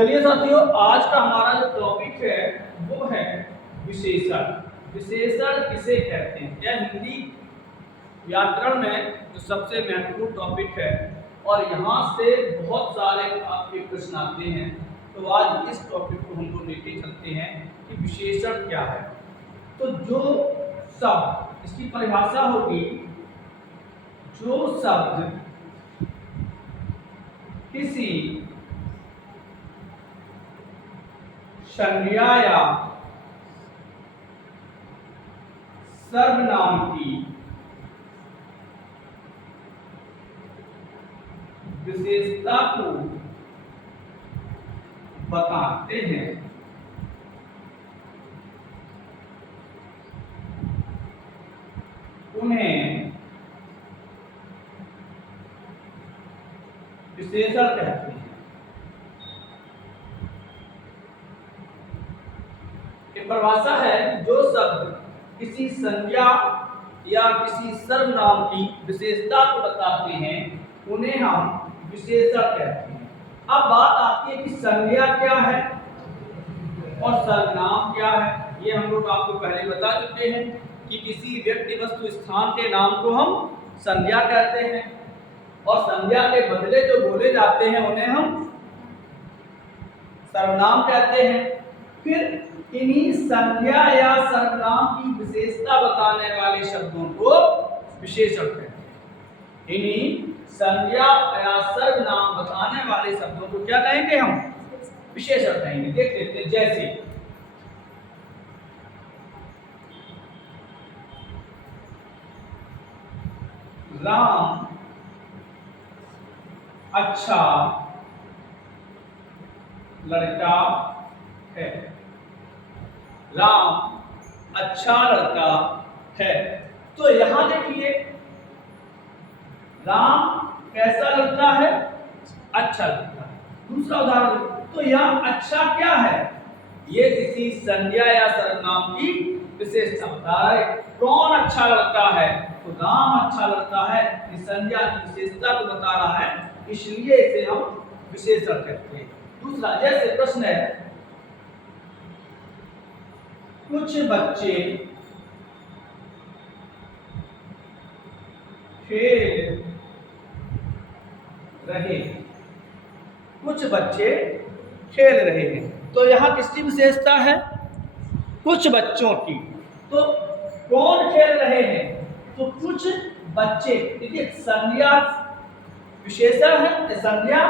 चलिए साथियों, आज का हमारा जो टॉपिक है वो है विशेषण। विशेषण किसे कहते हैं? यह हिंदी व्याकरण में जो सबसे महत्वपूर्ण टॉपिक है और यहाँ से बहुत सारे आपके प्रश्न आते हैं। तो आज इस टॉपिक को हम लोग लेके चलते हैं कि विशेषण क्या है। तो जो शब्द, इसकी परिभाषा होगी, जो शब्द किसी संज्ञा या सर्वनाम की विशेषता को बताते हैं उन्हें विशेषण कहते हैं। एक परिभाषा है, जो शब्द किसी संज्ञा या किसी सर्वनाम की विशेषता को बताते हैं उन्हें हम विशेषण कहते हैं। अब बात आती है कि संज्ञा क्या है और सर्वनाम क्या है। ये हम लोग आपको पहले बता चुके हैं कि किसी व्यक्ति, वस्तु, स्थान के नाम को हम संज्ञा कहते हैं और संज्ञा के बदले जो बोले जाते हैं उन्हें हम सर्वनाम कहते हैं। फिर इन्हीं संज्ञा या सर्वनाम की विशेषता बताने वाले शब्दों को विशेषण कहते हैं। इन्हीं संज्ञा या सर्वनाम बताने वाले शब्दों को क्या कहेंगे? हम विशेषण कहेंगे। देख लेते हैं, जैसे राम अच्छा लड़का है। राम अच्छा लड़का है। तो यहां देखिए, राम कैसा लड़का है? अच्छा लड़का है। दूसरा उदाहरण, तो यहाँ अच्छा क्या है? ये किसी संज्ञा या सर्वनाम की विशेषता बता रहा है। कौन अच्छा लड़का है? तो राम अच्छा लड़का है। इस संज्ञा की विशेषता को बता रहा है, इसलिए इसे हम विशेषण कहते हैं। दूसरा, जैसे प्रश्न है, कुछ बच्चे खेल रहे हैं। कुछ बच्चे खेल रहे हैं। तो यहाँ किसकी विशेषता है? कुछ बच्चों की। तो कौन खेल रहे हैं? तो कुछ बच्चे। देखिए, संज्ञा विशेषण है, संज्ञा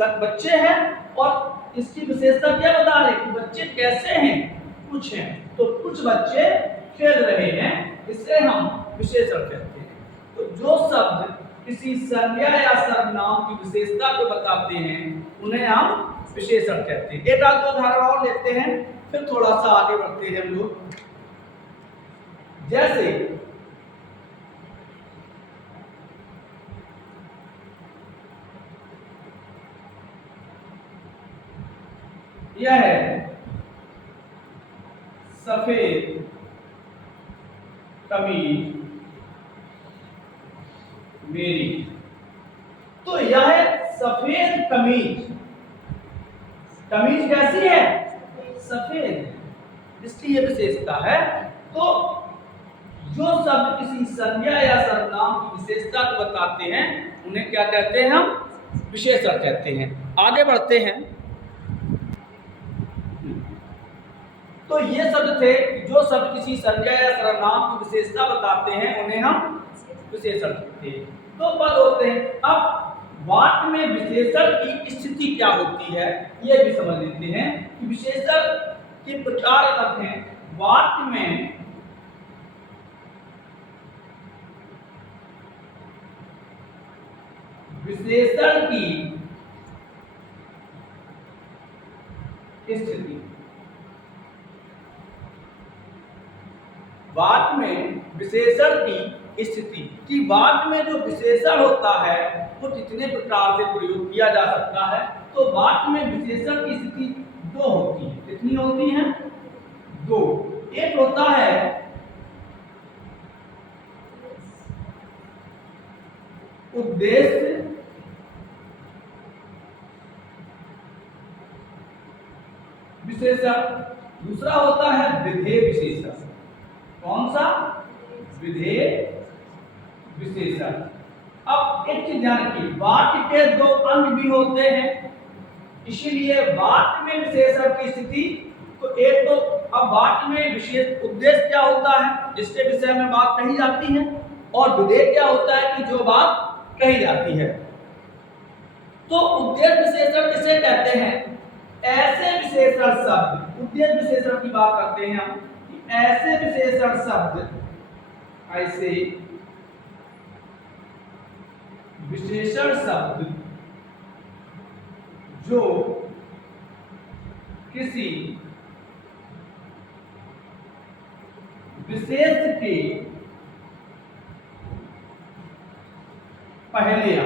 बच्चे हैं और इसकी विशेषता क्या बता रहे कि बच्चे कैसे हैं? कुछ हैं। तो कुछ बच्चे खेल रहे हैं, इसे हम विशेषण कहते हैं। तो जो शब्द किसी संज्ञा या सर्वनाम की विशेषता को बताते हैं उन्हें हम विशेषण कहते हैं। एक आध उदाहरण और लेते हैं, फिर थोड़ा सा आगे बढ़ते हैं हम लोग। जैसे यह है सफेद कमीज मेरी। तो यह है सफेद कमीज। कमीज कैसी है? सफेद, इसलिए विशेषता है। तो जो शब्द किसी संज्ञा या सर्वनाम की विशेषता को बताते हैं उन्हें क्या कहते हैं? हम विशेषण कहते हैं। आगे बढ़ते हैं। तो ये शब्द थे, जो शब्द किसी संज्ञा या सर्वनाम की विशेषता बताते हैं उन्हें हम विशेषण कहते हैं। तो पद होते हैं। अब वाक्य में विशेषण की स्थिति क्या होती है यह भी समझ लेते हैं कि विशेषण के प्रकार अलग हैं। वाक्य में विशेषण की स्थिति, वाक्य में विशेषण की स्थिति कि वाक्य में जो विशेषण होता है वो कितने प्रकार से प्रयोग किया जा सकता है। तो वाक्य में विशेषण की स्थिति दो होती है। कितनी होती है? दो। एक होता है उद्देश्य विशेषण, दूसरा होता है विधेय विशेषण। कौन सा? विधेय विशेषण। अब एक चीज ध्यान रखिए, वाक्य के दो अंग भी होते हैं, इसीलिए वाक्य में विशेषण की स्थिति तो एक तो, अब वाक्य में विशेष उद्देश्य क्या होता है जिसके विषय में बात कही जाती है, और विधेय क्या होता है कि जो बात कही जाती है। तो उद्देश्य विशेषण किसे कहते हैं? ऐसे विशेषण शब्द, उद्देश्य विशेषण की बात करते हैं हम, कि ऐसे विशेषण शब्द, ऐसे विशेषण शब्द जो किसी विशेष के पहले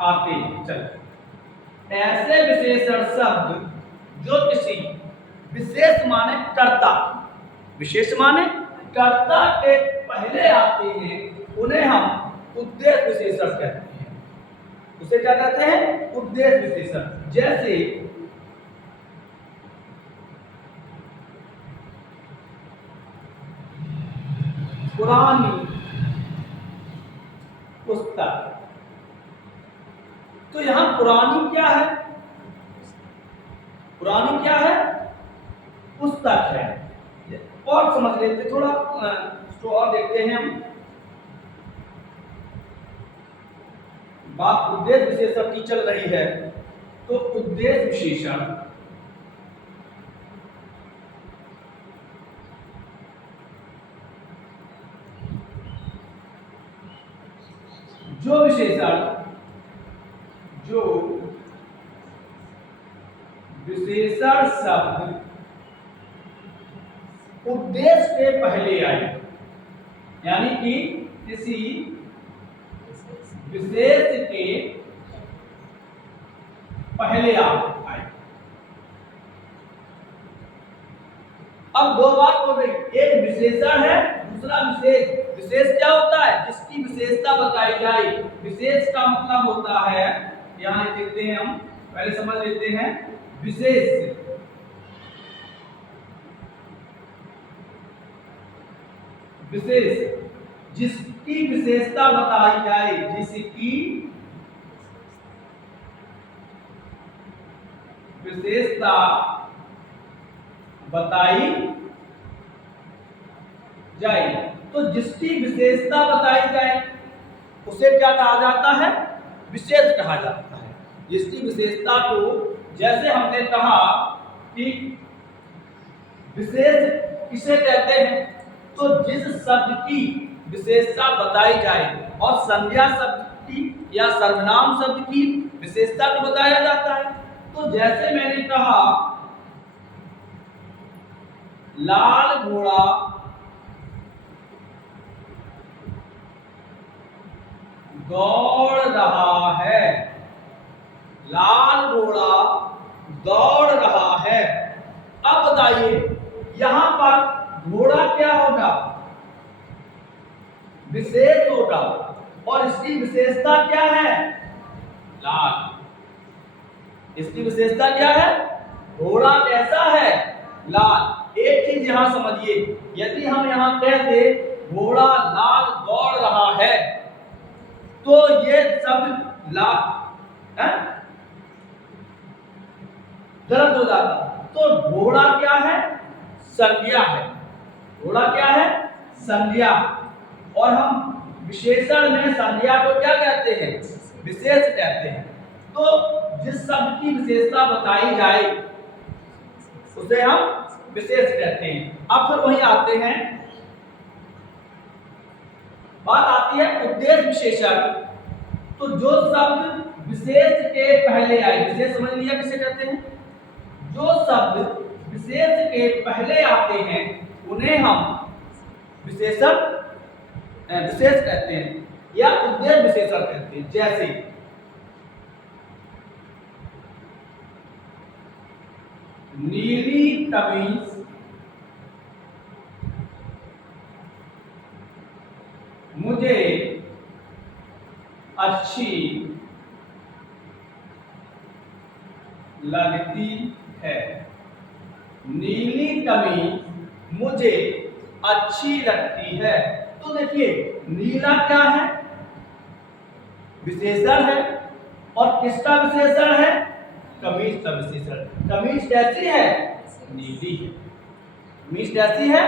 आते हैं। चलिए, ऐसे विशेषण शब्द जो किसी विशेष माने कर्ता, विशेष माने कर्ता के पहले आते हैं, उन्हें हम उद्देश्य विशेषण कहते हैं। उसे क्या कहते हैं? उद्देश्य विशेषण। जैसे पुरानी पुस्तक, तो यहां पुरानी क्या है? पुरानी क्या है? पुस्तक है। और समझ लेते, थोड़ा तो और देखते हैं हम। बात उद्देश्य विशेषण की चल रही है, तो उद्देश्य विशेषण जो विशेषण शब्द उद्देश्य के पहले आए, यानी कि किसी विशेष के पहले आए। अब दो बात हो गई, एक विशेषण है, दूसरा विशेष। विशेष क्या होता है? जिसकी विशेषता बताई जाए। विशेष का मतलब होता है, यहां देखते हैं हम, पहले समझ लेते हैं। विशेष विशेष जिसकी विशेषता बताई जाए, जिसकी विशेषता बताई जाए, तो जिसकी विशेषता बताई जाए उसे क्या कहा जाता है? विशेष कहा जाता है। जिसकी विशेषता को, जैसे हमने कहा कि विशेष किसे कहते हैं, तो जिस शब्द की विशेषता बताई जाए, और संज्ञा शब्द की या सर्वनाम शब्द की विशेषता को बताया जाता है। तो जैसे मैंने कहा लाल घोड़ा दौड़ रहा है, लाल घोड़ा दौड़ रहा है। अब बताइए यहां पर घोड़ा क्या होगा? विशेष होगा, और इसकी विशेषता क्या है? लाल। इसकी विशेषता क्या है? घोड़ा कैसा है? लाल। एक चीज यहां समझिए, यदि हम यहां कह दे घोड़ा लाल दौड़ रहा है, तो ये शब्द लाल गलत हो जाता। तो घोड़ा क्या है? संज्ञा है। घोड़ा क्या है? संज्ञा। और हम विशेषण में संज्ञा को क्या कहते हैं? विशेष कहते हैं। तो जिस शब्द की विशेषता बताई जाए उसे हम विशेष कहते हैं। अब फिर वहीं आते हैं, बात आती है उद्देश्य विशेषण। तो जो शब्द विशेष के पहले आए, विशेष समझ लिया किसे कहते हैं? जो शब्द विशेष के पहले आते हैं उन्हें हम विशेष कहते हैं या उद्देश्य विशेषण कहते हैं। जैसे नीली कमीज मुझे अच्छी लगती है। नीली कमीज मुझे अच्छी लगती है। तो देखिए नीला क्या है, विशेषण है, और किसका विशेषण है, कमीज का विशेषण। कमीज कैसी है, नीली है। कमीज कैसी है,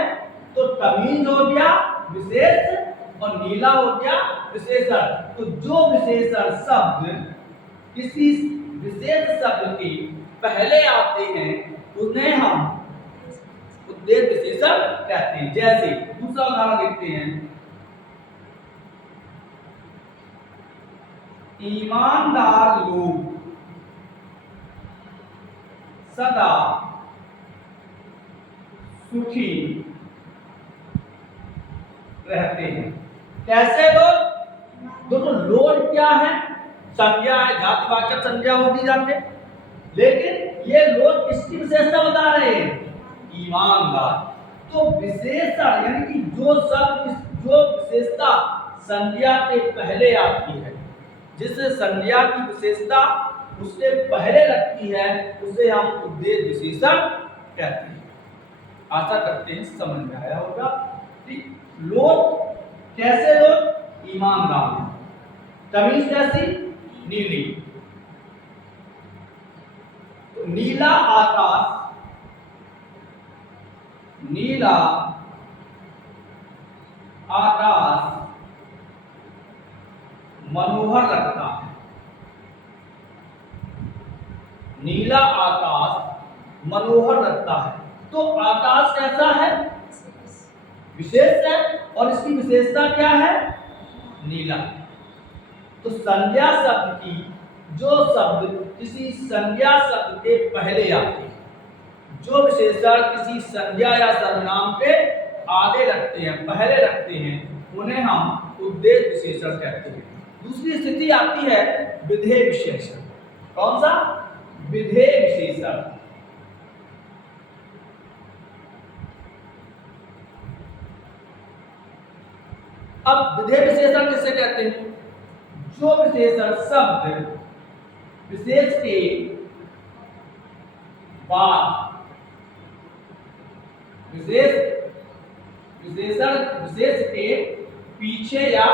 तो कमीज हो गया विशेष और नीला हो गया विशेषण। तो जो विशेषण शब्द किसी विशेष शब्द के पहले आते हैं उन्हें हम उद्देश्य विशेषण कहते हैं। जैसे दूसरा उदाहरण देखते हैं, ईमानदार लोग सदा सुखी रहते हैं। कैसे लोग, दोनों लोग क्या है, संज्ञा है, जातिवाचक संज्ञा होगी जाके, लेकिन ये लोग किसकी विशेषता बता रहे हैं, ईमानदार। तो विशेषण यानी कि जो शब्द जो विशेषता संज्ञा के पहले आती है, जिस संज्ञा की विशेषता उससे पहले लगती है, उसे हम उद्देश्य विशेषण कहते हैं। आशा करते हैं समझ में आया होगा। लोग कैसे, लोग ईमानदार, कमीज कैसी, नीली। तो नीला आकाश, नीला आकाश मनोहर लगता है। नीला आकाश मनोहर लगता है। तो आकाश कैसा है, विशेष है, और इसकी विशेषता क्या है, नीला। तो संज्ञा शब्द की, जो शब्द किसी संज्ञा शब्द के पहले आते हैं, जो विशेषण किसी संज्ञा या सर्वनाम के आगे रखते हैं, पहले रखते हैं, उन्हें हम उद्देश्य विशेषण कहते हैं। दूसरी स्थिति आती है विधेय विशेषण। कौन सा, विधेय विशेषण। अब विधेय विशेषण किसे कहते हैं, जो विशेषण शब्द विशेष के बाद, विशेषण विशेष के पीछे या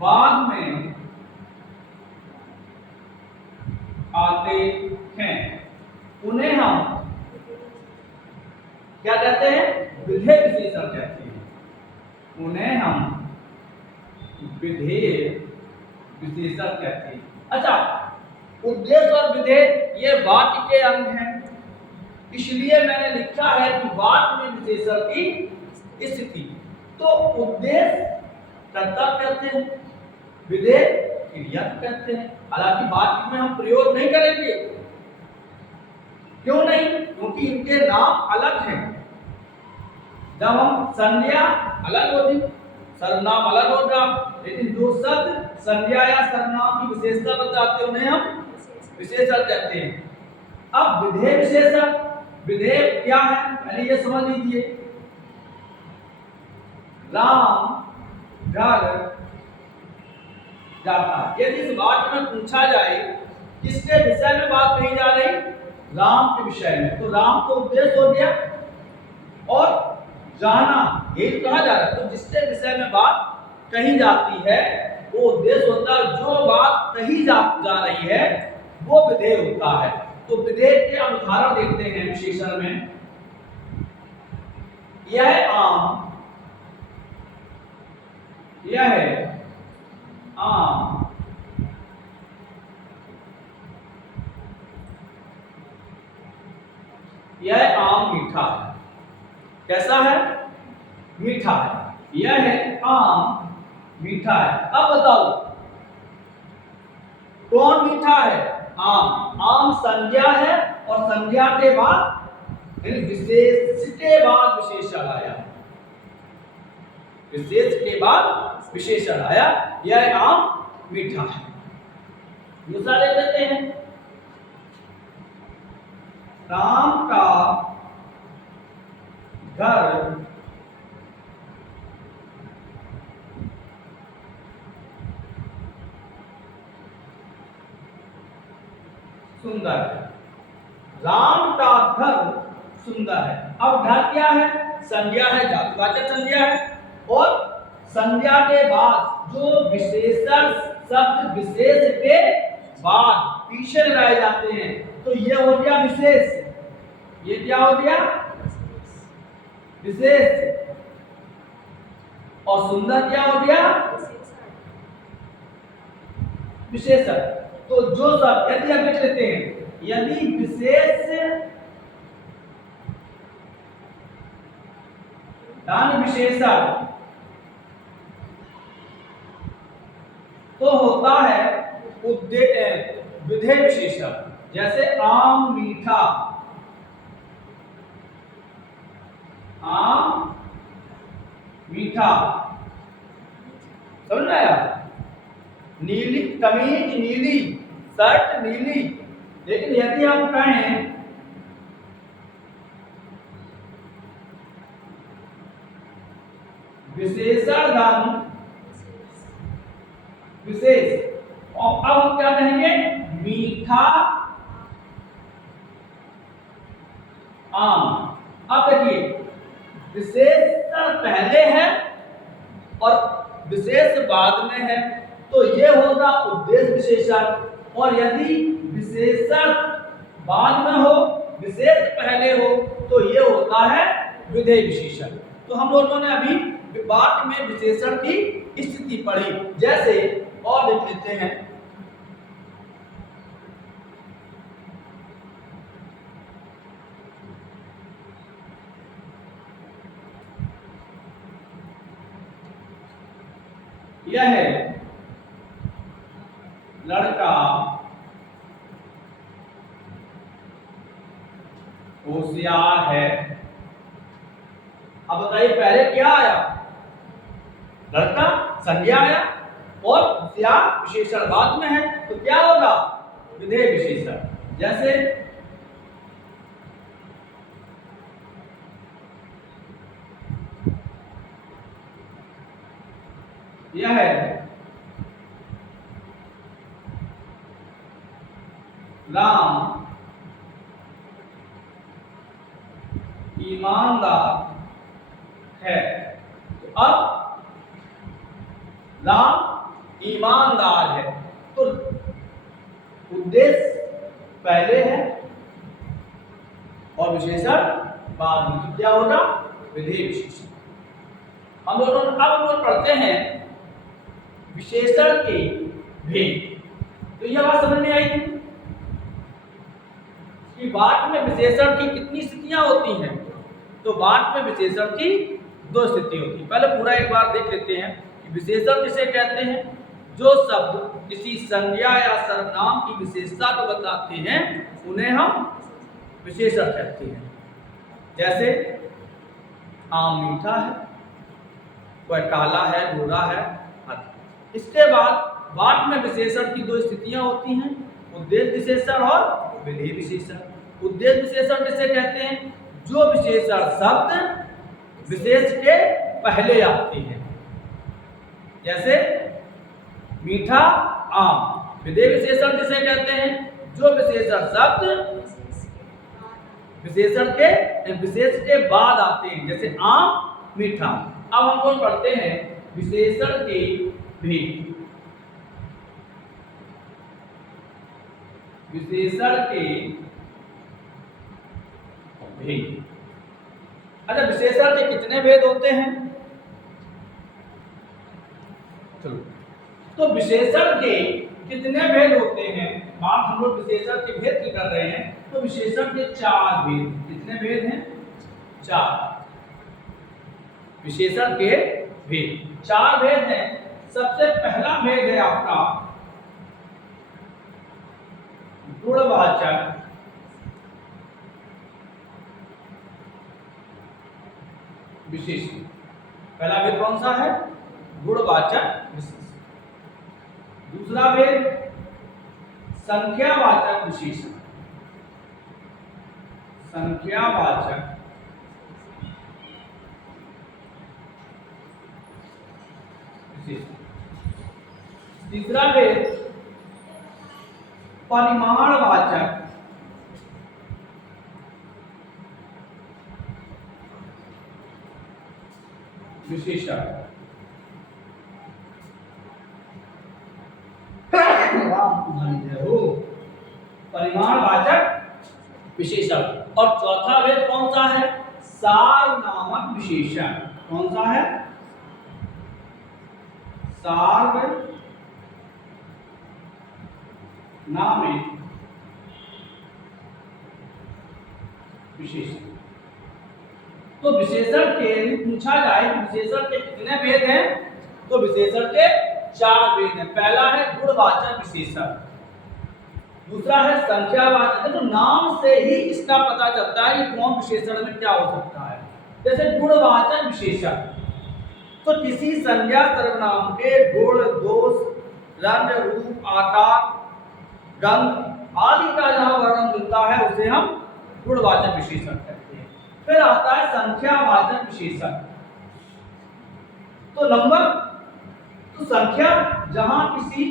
बाद में आते हैं, उन्हें हम क्या कहते हैं, विधेय विशेषण कहते हैं। उन्हें हम विधेय विशेषण कहते हैं। अच्छा, उद्देश्य और विधेय ये वाक्य के अंग हैं, इसलिए मैंने लिखा है कि वाक्य में विशेषण की स्थिति। तो उद्देश्य कर्ता कहते हैं, विधेय क्रिया कहते हैं। हालांकि वाक्य में हम प्रयोग नहीं करेंगे, क्यों नहीं, क्योंकि इनके नाम अलग हैं। जब हम संज्ञा अलग होगी, सर्वनाम अलग होगा, लेकिन जो शब्द संज्ञा या सर्वनाम की विशेषता बताते हैं उन्हें हम विशेषण कहते हैं। अब विधेय विशेषण, विधेय क्या है पहले ये समझ लीजिए। राम घर जाता है। यदि इस वाक्य में पूछा जाए किसके विषय में बात कही जा रही, राम के विषय में, तो राम को उद्देश्य हो गया, और जाना ये कहा जा रहा है। तो जिसके विषय में बात कही जाती है वो उद्देश्य होता है, जो बात कही जा रही है वो विधेय होता है। तो विधेय के उदाहरण देखते हैं विशेषण में। यह आम, यह आम यह आम मीठा है। कैसा है, मीठा है। यह आम मीठा है। अब बताओ कौन मीठा है, आम। आम संज्ञा है, और संज्ञा के बाद विशेष के बाद विशेषण आया, विशेष के बाद विशेषण आया, यह आम मीठा है। दूसरा देख लेते हैं, राम का घर सुंदर है। राम का घर सुंदर है। अब घर क्या है? संज्ञा है, जातिवाचक संज्ञा है। और संज्ञा के बाद जो विशेषण शब्द विशेष के बाद पीछे लगाए जाते हैं, तो ये हो गया विशेष। ये क्या हो गया? विशेष। और सुंदर क्या हो गया? विशेषण। तो जो शब्द, यदि हम लिख लेते हैं, यदि विशेष धन विशेषण तो होता है विधेय विशेषण। जैसे आम मीठा, आम मीठा, समझ में आया? नीली कमीज नीली, शर्ट नीली। लेकिन यदि हम कहें विशेषण धन विशेष, और अब हम क्या कहेंगे? मीठा आम। अब देखिए, विशेषण पहले है और विशेष बाद में है, तो ये होगा उद्देश्य विशेषण। और यदि विशेषण बाद में हो, विशेष पहले हो, तो ये होता है विधेय विशेषण। तो हम लोगों ने अभी वाक्य में विशेषण की स्थिति पढ़ी। जैसे और लिख लेते हैं, यह लड़का होशियार है। अब बताइए, पहले क्या आया? लड़का संज्ञा आया और होशियार विशेषण बाद में है, तो क्या होगा? विधेय विशेषण। जैसे यह राम ईमानदार है। तो अब राम ईमानदार है, तो उद्देश्य पहले है और विशेषण बाद में, तो क्या होगा? विधेय विशेषण। हम लोग अब लोग पढ़ते हैं विशेषण के भेद। तो यह बात समझ में आई कि वाक्य में विशेषण की कितनी स्थितियां होती हैं। तो वाक्य में विशेषण की दो स्थिति होती है। पहले पूरा एक बार देख लेते हैं कि विशेषण किसे कहते हैं। जो शब्द किसी संज्ञा या सर्वनाम की विशेषता को बताते हैं, उन्हें हम विशेषण कहते हैं। जैसे आम मीठा है, वह काला है, गोरा है। इसके बाद वाक्य में विशेषण की दो स्थितियां होती हैं, उद्देश्य विशेषण और विधेय विशेषण। उद्देश्य विशेषण किसे कहते हैं? जो विशेषण शब्द विशेष के पहले आते हैं। जैसे मीठा आम। विधेय विशेषण किसे कहते हैं? जो विशेषण शब्द विशेष के बाद आते हैं। जैसे आम मीठा। अब हम कौन पढ़ते हैं विशेषण के भेद। विशेषण के भेद। अच्छा, विशेषण के कितने भेद होते हैं? चलो, तो विशेषण के कितने भेद होते हैं? बात हम लोग विशेषण के भेद की कर रहे हैं, तो विशेषण के 4 भेद। कितने भेद हैं? 4। विशेषण के भेद 4 भेद हैं। सबसे पहला भेद है आपका गुणवाचक विशेषण। पहला भेद कौन सा है? गुणवाचक विशेषण। दूसरा भेद संख्यावाचक विशेषण। संख्यावाचक विशेषण। तीसरा भेद परिमाणवाचक विशेषण। परिमाणवाचक विशेषण। और चौथा भेद कौन सा है? सार्वनामक विशेषण। कौन सा है? सार्वनामिक विशेषण। तो विशेषण के पूछा जाए विशेषण के कितने भेद हैं, तो विशेषण के 4 भेद हैं। पहला है गुणवाचक विशेषण, दूसरा है संख्यावाचक। तो नाम से ही इसका पता चलता है कि कौन विशेषण में क्या हो सकता है। जैसे गुणवाचक विशेषण, तो किसी संज्ञा सर्वनाम के गुण, दोष, रंग, रूप, आकार, गंध आदि का जहां वर्णन मिलता है उसे हम गुणवाचक विशेषण कहते हैं। फिर आता है संख्यावाचक विशेषण। तो नंबर, तो संख्या, जहां किसी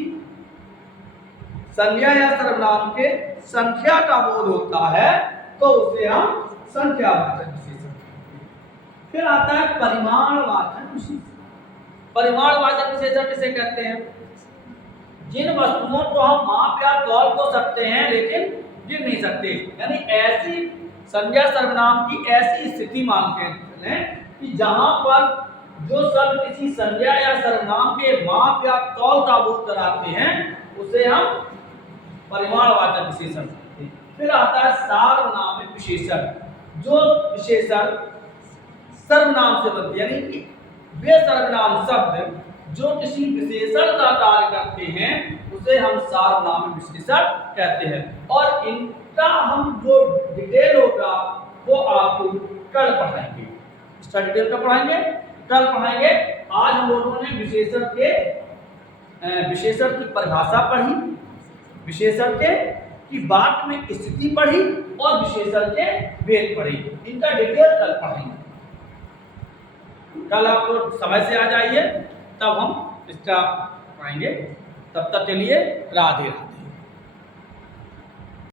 संज्ञा या सर्वनाम के संख्या का बोध होता है तो उसे हम संख्यावाचक विशेषण कहते हैं। फिर आता है परिमाणवाचक विशेषण। परिमाणवाचक विशेषण किसे कहते हैं? जिन वस्तुओं को हम माप या तौल तो सकते हैं लेकिन गिन नहीं सकते। यानी ऐसी संज्ञा सर्वनाम की ऐसी स्थिति मानते हैं कि जहां पर जो शब्द किसी संज्ञा या सर्वनाम के माप या तौल का बोध कराते हैं उसे हम परिमाणवाचक विशेषण कहते हैं। फिर आता है सार्वनामिक विशेषण। जो विशेषण सर्वनाम से बनते हैं, यानी कि वे सर्वनाम शब्द जो किसी विशेषण का कार्य करते हैं उसे हम सार्वनामिक विशेषण कहते हैं। और इनका हम जो डिटेल होगा वो आपको कल पढ़ाएंगे। इसका डिटेल कब पढ़ाएंगे? कल पढ़ाएंगे। आज हम लोगों ने विशेषण की परिभाषा पढ़ी, विशेषण के की वाक्य में स्थिति पढ़ी और विशेषण के भेद पढ़ी। इनका डिटेल कल पढ़ेंगे। कल आप लोग समय से आ जाइए, तब हम इसका पढ़ाएंगे। तब तक के लिए राधे राधे।